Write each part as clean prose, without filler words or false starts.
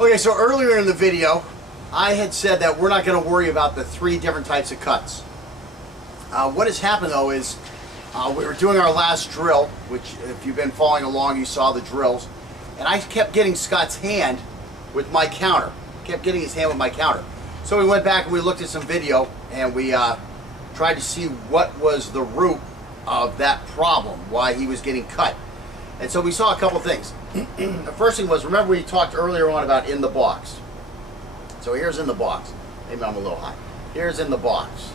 Okay, so earlier in the video, I had said that we're not going to worry about the 3 different types of cuts. What has happened though is we were doing our last drill, which if you've been following along, you saw the drills, and I kept getting Scott's hand with my counter. Kept getting his hand with my counter. So we went back and we looked at some video and we tried to see what was the root of that problem, why he was getting cut. And so we saw a couple things. The first thing was, remember we talked earlier on about in the box. So here's in the box. Maybe I'm a little high. Here's in the box.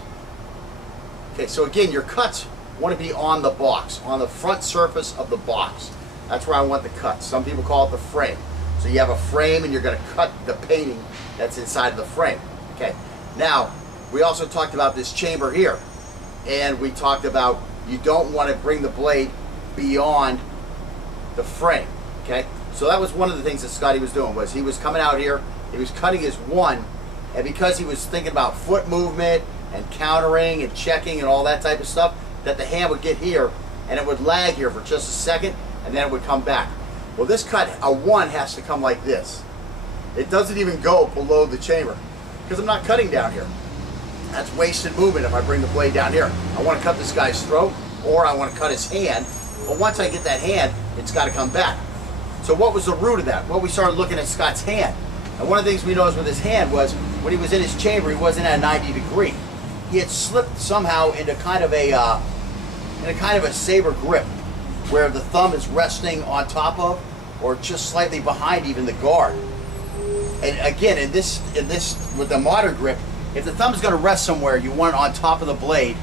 Okay, so again, your cuts want to be on the box, on the front surface of the box. That's where I want the cuts. Some people call it the frame. So you have a frame and you're going to cut the painting that's inside of the frame. Okay, now we also talked about this chamber here, and we talked about you don't want to bring the blade beyond the frame. Okay, so that was one of the things that Scotty was doing, was he was coming out here, he was cutting his one, and because he was thinking about foot movement and countering and checking and all that type of stuff, that the hand would get here and it would lag here for just a second and then it would come back. Well, this cut, a one has to come like this. It doesn't even go below the chamber because I'm not cutting down here. That's wasted movement if I bring the blade down here. I want to cut this guy's throat or I want to cut his hand, but once I get that hand, it's got to come back. So what was the root of that? Well, we started looking at Scott's hand. And one of the things we noticed with his hand was when he was in his chamber, he wasn't at a 90 degree. He had slipped somehow into kind of a saber grip, where the thumb is resting on top of, or just slightly behind even the guard. And again, in this with the modern grip, if the thumb is going to rest somewhere, you want it on top of the blade,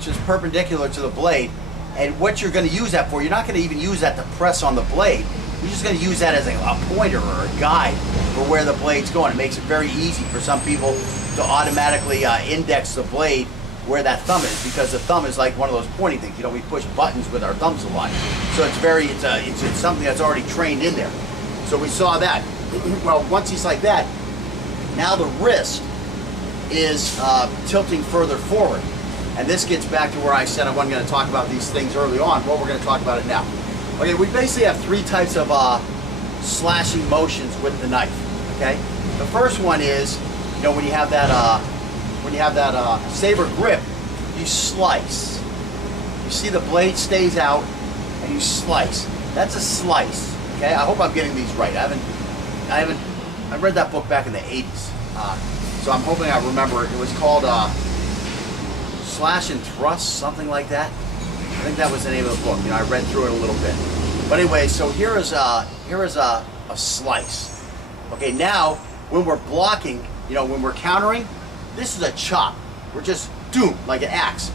just perpendicular to the blade. And what you're going to use that for, you're not going to even use that to press on the blade. You're just going to use that as a pointer or a guide for where the blade's going. It makes it very easy for some people to automatically index the blade where that thumb is, because the thumb is like one of those pointing things. You know, we push buttons with our thumbs a lot. So it's something that's already trained in there. So we saw that. Well, once he's like that, now the wrist is tilting further forward. And this gets back to where I said I wasn't going to talk about these things early on. Well, we're going to talk about it now. Okay, we basically have 3 types of slashing motions with the knife. Okay, the first one is, you know, when you have that saber grip, you slice. You see the blade stays out, and you slice. That's a slice. Okay, I hope I'm getting these right. I read that book back in the 80s, so I'm hoping I remember it. It was called Slash and Thrust, something like that. I think that was the name of the book. You know, I read through it a little bit. But anyway, so here is a slice. Okay, now when we're blocking, you know, when we're countering, this is a chop. We're just doom, like an axe.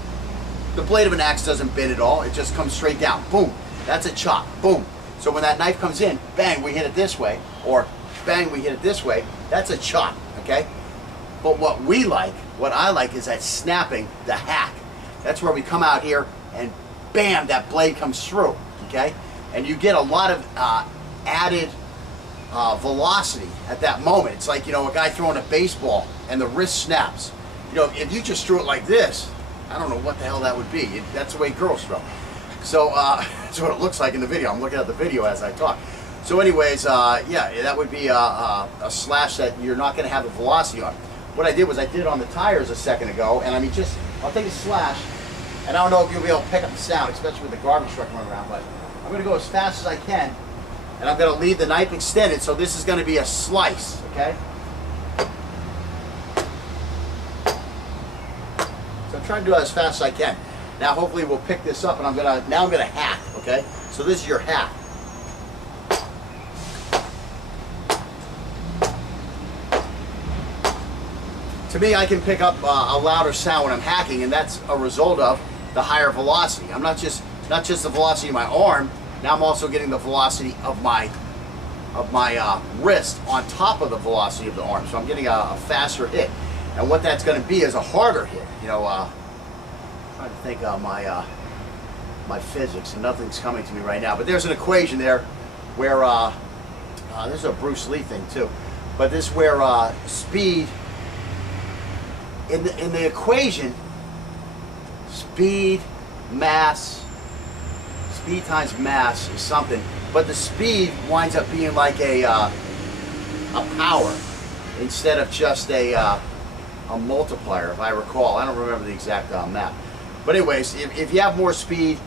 The blade of an axe doesn't bend at all. It just comes straight down. Boom. That's a chop. Boom. So when that knife comes in, bang, we hit it this way, or bang, we hit it this way. That's a chop. Okay. But what I like is that snapping, the hack. That's where we come out here and bam, that blade comes through, okay? And you get a lot of added velocity at that moment. It's like, you know, a guy throwing a baseball and the wrist snaps. You know, if you just threw it like this, I don't know what the hell that would be. That's the way girls throw. So that's what it looks like in the video. I'm looking at the video as I talk. So anyways, yeah, that would be a slash that you're not going to have the velocity on. What I did was I did it on the tires a second ago, and I mean, I'll take a slash, and I don't know if you'll be able to pick up the sound, especially with the garbage truck running around, but I'm going to go as fast as I can, and I'm going to leave the knife extended, so this is going to be a slice, okay? So I'm trying to do it as fast as I can. Now hopefully we'll pick this up, and I'm going to hack, okay? So this is your hack. To me, I can pick up a louder sound when I'm hacking, and that's a result of the higher velocity. I'm not just the velocity of my arm. Now I'm also getting the velocity of my wrist on top of the velocity of the arm. So I'm getting a faster hit. And what that's going to be is a harder hit. You know, I'm trying to think of my physics, and nothing's coming to me right now. But there's an equation there where this is a Bruce Lee thing too. But this is where speed. In the equation, speed times mass is something, but the speed winds up being like a power instead of just a multiplier, if I recall. I don't remember the exact map. But anyways, if you have more speed,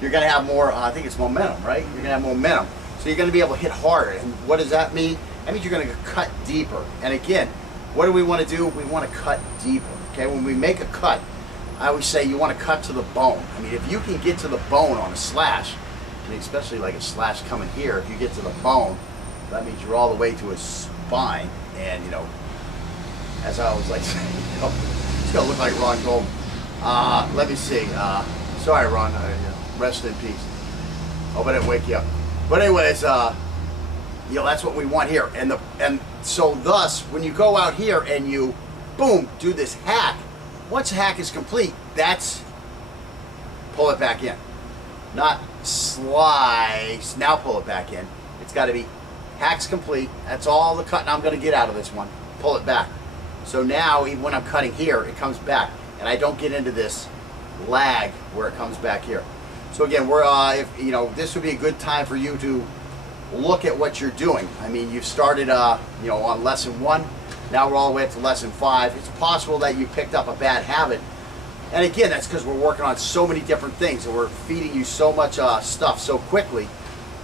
you're going to have more, I think it's momentum, right? You're going to have momentum. So you're going to be able to hit harder. And what does that mean? That means you're going to cut deeper. And again, what do we want to do? We want to cut deeper. Okay, when we make a cut, I always say you want to cut to the bone. I mean, if you can get to the bone on a slash, and especially like a slash coming here, if you get to the bone, that means you're all the way to his spine. And, you know, as I always like saying, you know, it's going to look like Ron Gold. Let me see. Sorry, Ron. Rest in peace. Hope I didn't wake you up. But anyways, you know, that's what we want here. And so thus, when you go out here and you, boom, do this hack, once the hack is complete, that's pull it back in. Not slice, now pull it back in. It's got to be hack's complete. That's all the cutting I'm going to get out of this one. Pull it back. So now, even when I'm cutting here, it comes back. And I don't get into this lag where it comes back here. So again, we're if you know, this would be a good time for you to look at what you're doing. I mean, you've started you know, on lesson 1. Now we're all the way up to lesson 5. It's possible that you picked up a bad habit. And again, that's because we're working on so many different things and we're feeding you so much stuff so quickly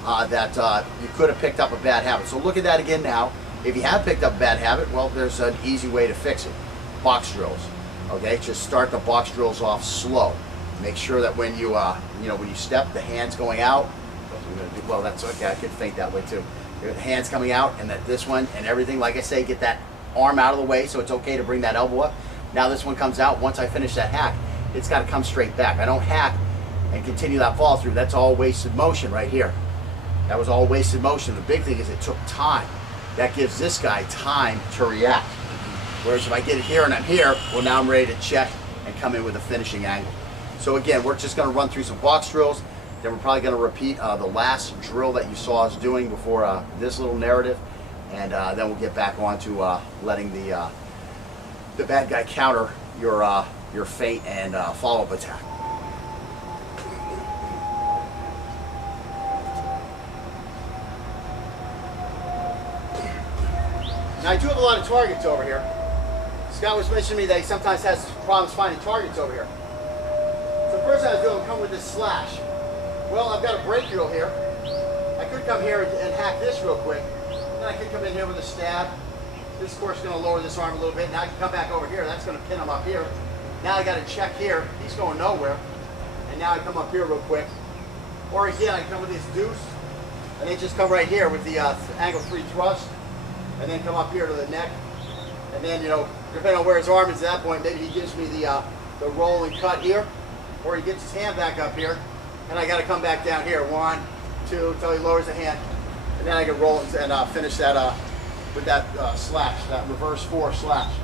that you could have picked up a bad habit. So look at that again now. If you have picked up a bad habit, well, there's an easy way to fix it. Box drills. Okay, just start the box drills off slow. Make sure that when you you know, when you step, the hands going out. Well, that's okay. I could feint that way too. The hands coming out, and that this one and everything. Like I say, get that arm out of the way, so it's okay to bring that elbow up. Now this one comes out. Once I finish that hack, it's got to come straight back. I don't hack and continue that fall through. That's all wasted motion right here. That was all wasted motion. The big thing is it took time. That gives this guy time to react. Whereas if I get it here and I'm here, well, now I'm ready to check and come in with a finishing angle. So again, we're just going to run through some box drills. Then we're probably going to repeat the last drill that you saw us doing before this little narrative. And then we'll get back on to letting the bad guy counter your feint and follow-up attack. Now I do have a lot of targets over here. Scott was mentioning to me that he sometimes has problems finding targets over here. So first I was doing, come with this slash. Well, I've got a break drill here. I could come here and hack this real quick. Then I could come in here with a stab. This, of course, is going to lower this arm a little bit. Now I can come back over here. That's going to pin him up here. Now I got to check here. He's going nowhere. And now I come up here real quick. Or again, I come with this deuce. And then just come right here with the angle 3 thrust. And then come up here to the neck. And then, you know, depending on where his arm is at that point, maybe he gives me the roll and cut here. Or he gets his hand back up here. And I got to come back down here. 1, 2, until he lowers the hand. And then I can roll and finish that with that slash, that reverse 4 slash.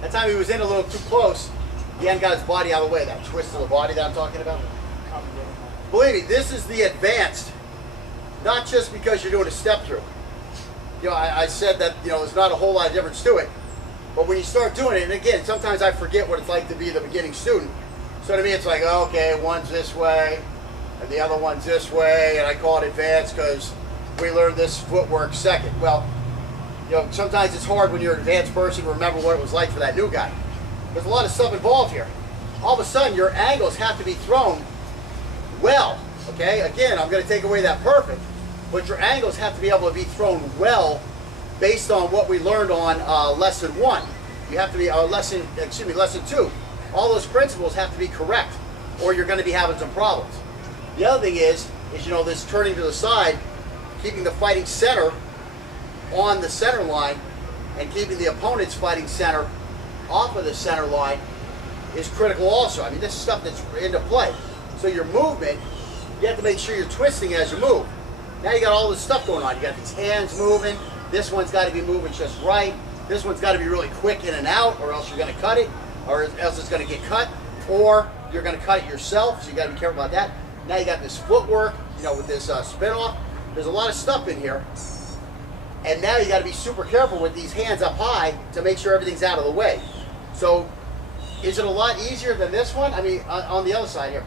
That time he was in a little too close. He hadn't got his body out of the way. That twist of the body that I'm talking about. Believe me, this is the advanced. Not just because you're doing a step through. You know, I said that, you know, there's not a whole lot of difference to it. But when you start doing it, and again, sometimes I forget what it's like to be the beginning student. So to me, it's like, okay, one's this way, and the other one's this way, and I call it advanced because we learned this footwork second. Well, you know, sometimes it's hard when you're an advanced person to remember what it was like for that new guy. There's a lot of stuff involved here. All of a sudden, your angles have to be thrown well, okay? Again, I'm going to take away that perfect, but your angles have to be able to be thrown well based on what we learned on lesson 1. You have to be, lesson 2. All those principles have to be correct, or you're going to be having some problems. The other thing is, you know, this turning to the side, keeping the fighting center on the center line, and keeping the opponent's fighting center off of the center line is critical also. I mean, this is stuff that's into play. So your movement, you have to make sure you're twisting as you move. Now you got all this stuff going on. You got these hands moving. This one's got to be moving just right. This one's got to be really quick in and out, or else you're going to cut it, or else it's going to get cut, or you're going to cut it yourself, so you got to be careful about that. Now you got this footwork, you know, with this spin off. There's a lot of stuff in here. And now you got to be super careful with these hands up high to make sure everything's out of the way. So is it a lot easier than this one? I mean, on the other side here.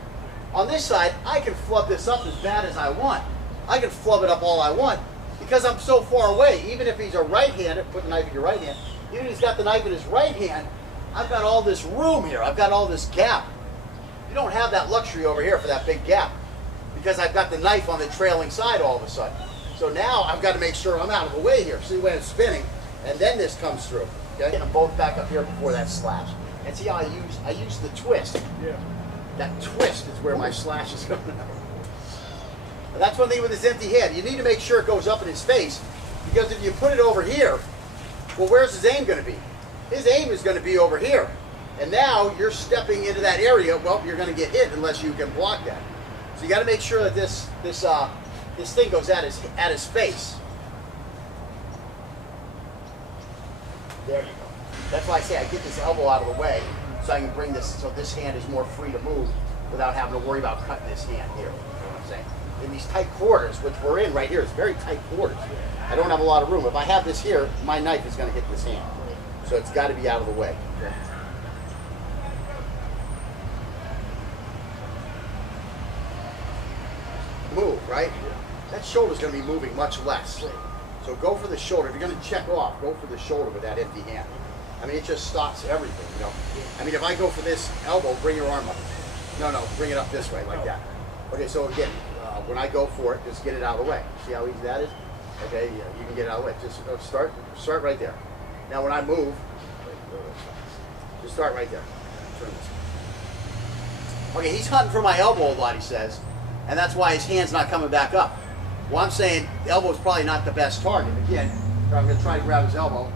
On this side, I can flub this up as bad as I want. I can flub it up all I want because I'm so far away. Even if he's a right-handed, put the knife in your right hand, even if he's got the knife in his right hand, I've got all this room here. I've got all this gap. You don't have that luxury over here for that big gap because I've got the knife on the trailing side all of a sudden. So now I've got to make sure I'm out of the way here. See when it's spinning, and then this comes through. Okay, get them both back up here before that slash. And see how I use the twist. Yeah. That twist is where my slash is going out. And that's one thing with his empty hand. You need to make sure it goes up in his face, because if you put it over here, well, where's his aim going to be? His aim is going to be over here. And now you're stepping into that area. Well, you're going to get hit unless you can block that. So you got to make sure that this thing goes at his face. There you go. That's why I say I get this elbow out of the way so I can bring this, so this hand is more free to move without having to worry about cutting this hand here. You know what I'm saying? In these tight quarters, which we're in right here, it's very tight quarters. I don't have a lot of room. If I have this here, my knife is going to hit this hand. So it's got to be out of the way. Move, right? That shoulder's going to be moving much less. So go for the shoulder. If you're going to check off, go for the shoulder with that empty hand. I mean, it just stops everything, you know. I mean, if I go for this elbow, bring your arm up. No, bring it up this way, like that. Okay, so again, when I go for it, just get it out of the way. See how easy that is? Okay, yeah, you can get it out of the way. Just start right there. Now when I move, just start right there. Turn this. Okay, he's hunting for my elbow a lot, he says, and that's why his hand's not coming back up. Well, I'm saying the elbow is probably not the best target. Again, I'm going to try to grab his elbow.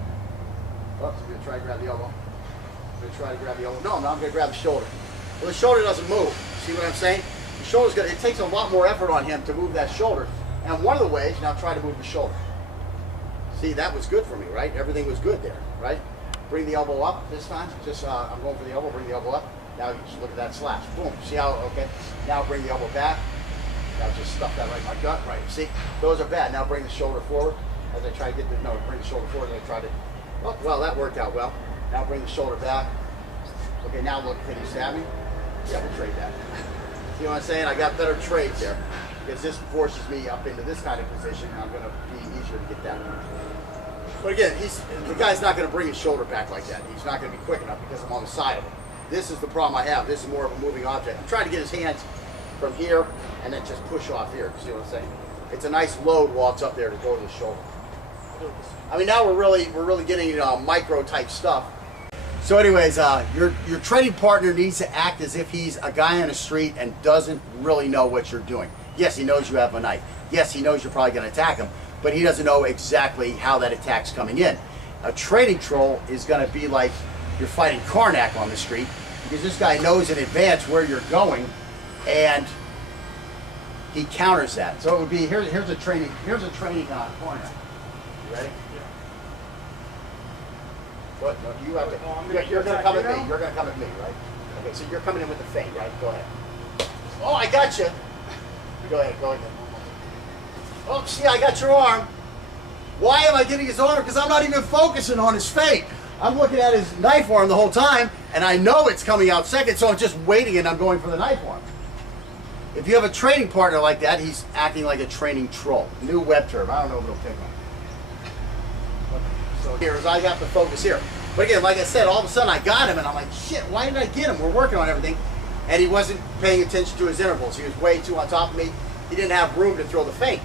Oops, I'm going to try to grab the elbow. I'm going to try to grab the elbow. No, I'm going to grab the shoulder. Well, the shoulder doesn't move. See what I'm saying? The shoulder's going to, it takes a lot more effort on him to move that shoulder. And one of the ways, now try to move the shoulder. See, that was good for me, right? Everything was good there, right? Bring the elbow up this time. Just, I'm going for the elbow, bring the elbow up. Now you just look at that slash. Boom. See how, okay. Now bring the elbow back. Now just stuff that right in my gut, right? See, those are bad. Now bring the shoulder forward. As I try to get the, no, bring the shoulder forward. As I try to, oh, well, that worked out well. Now bring the shoulder back. Okay, now look, can you stab me? Yeah, we'll trade that. See what I'm saying? I got better trades there. Because this forces me up into this kind of position, and I'm going to be easier to get that. But again, the guy's not going to bring his shoulder back like that. He's not going to be quick enough because I'm on the side of him. This is the problem I have. This is more of a moving object. I'm trying to get his hands from here and then just push off here. See what I'm saying? It's a nice load while it's up there to go to the shoulder. I mean, now we're really getting micro type stuff. So anyways, your training partner needs to act as if he's a guy on the street and doesn't really know what you're doing. Yes, he knows you have a knife. Yes, he knows you're probably going to attack him, but he doesn't know exactly how that attack's coming in. A training troll is going to be like you're fighting Karnak on the street, because this guy knows in advance where you're going, and he counters that. So it would be here's a training Karnak. You ready? Yeah. What? No, you have to. You're going to come at me. You're going to come at me, right? Okay, so you're coming in with the feint, right? Go ahead. Oh, I got you. Go ahead. Oh, see, I got your arm. Why am I getting his arm? Because I'm not even focusing on his feint. I'm looking at his knife arm the whole time, and I know it's coming out second, so I'm just waiting and I'm going for the knife arm. If you have a training partner like that, he's acting like a training troll. New web term. I don't know if it'll pick up. So here is I got the focus here. But again, like I said, all of a sudden I got him, and I'm like, shit, why did I get him? We're working on everything. And he wasn't paying attention to his intervals. He was way too on top of me. He didn't have room to throw the feint.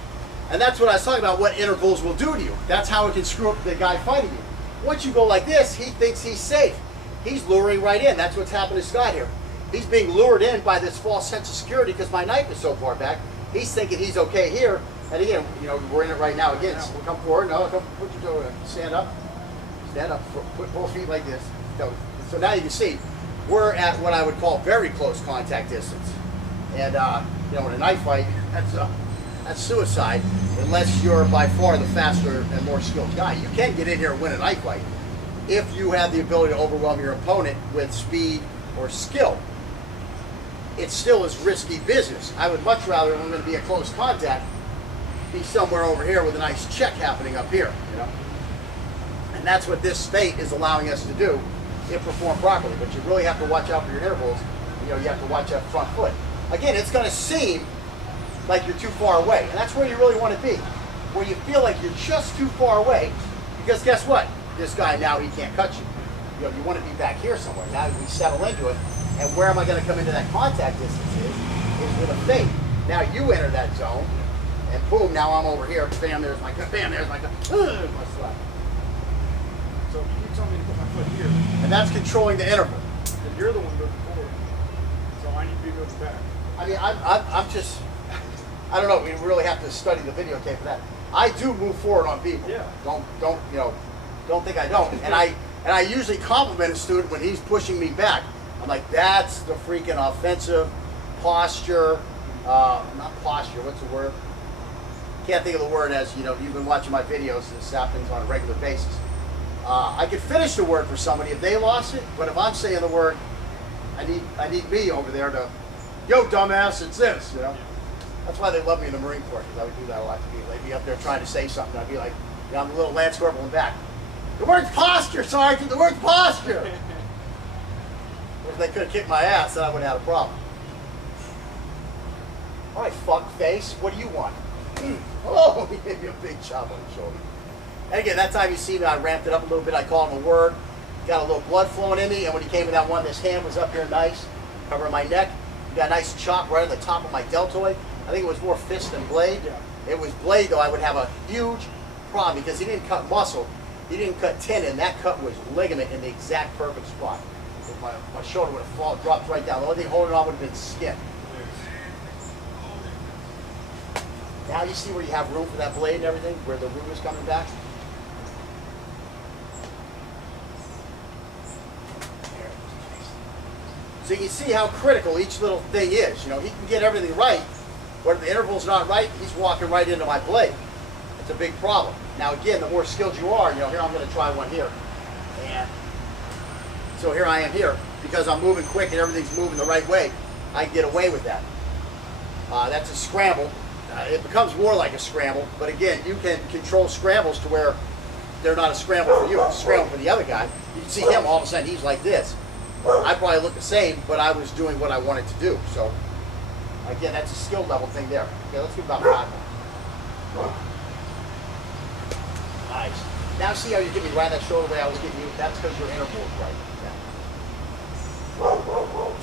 And that's what I was talking about, what intervals will do to you. That's how it can screw up the guy fighting you. Once you go like this, he thinks he's safe. He's luring right in. That's what's happened to Scott here. He's being lured in by this false sense of security because my knife is so far back. He's thinking he's okay here. And again, you know, we're in it right now. Again, so come forward. No, come put your toe. Stand up. Stand up. Put both feet like this. So now you can see we're at what I would call very close contact distance. And you know, in a knife fight, that's suicide unless you're by far the faster and more skilled guy. You can get in here and win a knife fight if you have the ability to overwhelm your opponent with speed or skill. it still is risky business. I would much rather, if I'm going to be a close contact, be somewhere over here with a nice check happening up here, you know. And that's what this Feint is allowing us to do if performed properly. But you really have to watch out for your intervals. You know, you have to watch that front foot. Again, it's going to seem like you're too far away, and that's where you really want to be, where you feel like you're just too far away, because guess what? This guy now, he can't cut you. You know, you want to be back here somewhere. Now we settle into it, and where am I going to come into that contact distance is with a Feint. Now you enter that zone, and boom, now I'm over here. Bam, there's my cut. Bam, there's my cut. There's my slap. So if you tell me to put my foot here, And that's controlling the interval. then you're the one going forward. So I need to go back. I mean, I'm just, I don't know. We really have to study the videotape for that. I do move forward on people. Yeah. Don't you know? Don't think I don't. And I usually compliment a student when he's pushing me back. I'm like, that's the freaking offensive posture. Not posture. What's the word? Can't think of the word. As you know, you've been watching my videos. This happens on a regular basis. I could finish the word for somebody if they lost it, but if I'm saying the word, I need me over there to, yo, dumbass, it's this, you know. That's why they love me in the Marine Corps, because I would do that a lot to people. They'd be up there trying to say something. I'd be like, you know, I'm a little Lance Corporal in back. The word's posture, Sergeant. The word's posture. If they could have kicked my ass, then I wouldn't have had a problem. All right, fuck face. What do you want? Oh, he gave me a big chop on the shoulder. And again, that time you see me, I ramped it up a little bit. I called him a word. Got a little blood flowing in me. And when he came in that one, this hand was up here nice, covering my neck. He got a nice chop right on the top of my deltoid. I think it was more fist than blade. Yeah. It was blade, though. I would have a huge problem because he didn't cut muscle. He didn't cut tendon. That cut was ligament in the exact perfect spot. If my shoulder would have dropped right down. The only thing holding on would have been skin. Now you see where you have room for that blade and everything, where the root is coming back? So you can see how critical each little thing is. You know, he can get everything right, but if the interval's not right, he's walking right into my blade. It's a big problem. Now again, the more skilled you are, you know, here I'm going to try one here. And so here I am here. Because I'm moving quick and everything's moving the right way, I can get away with that. That's a scramble. It becomes more like a scramble, but again, you can control scrambles to where they're not a scramble for you, it's a scramble for the other guy. You can see him, all of a sudden, he's like this. I probably look the same, but I was doing what I wanted to do. So, again, that's a skill level thing there. Okay, let's give about 5 more. Nice. Now see how you get me right that shoulder the way I was getting you? That's because your interval is right. Yeah.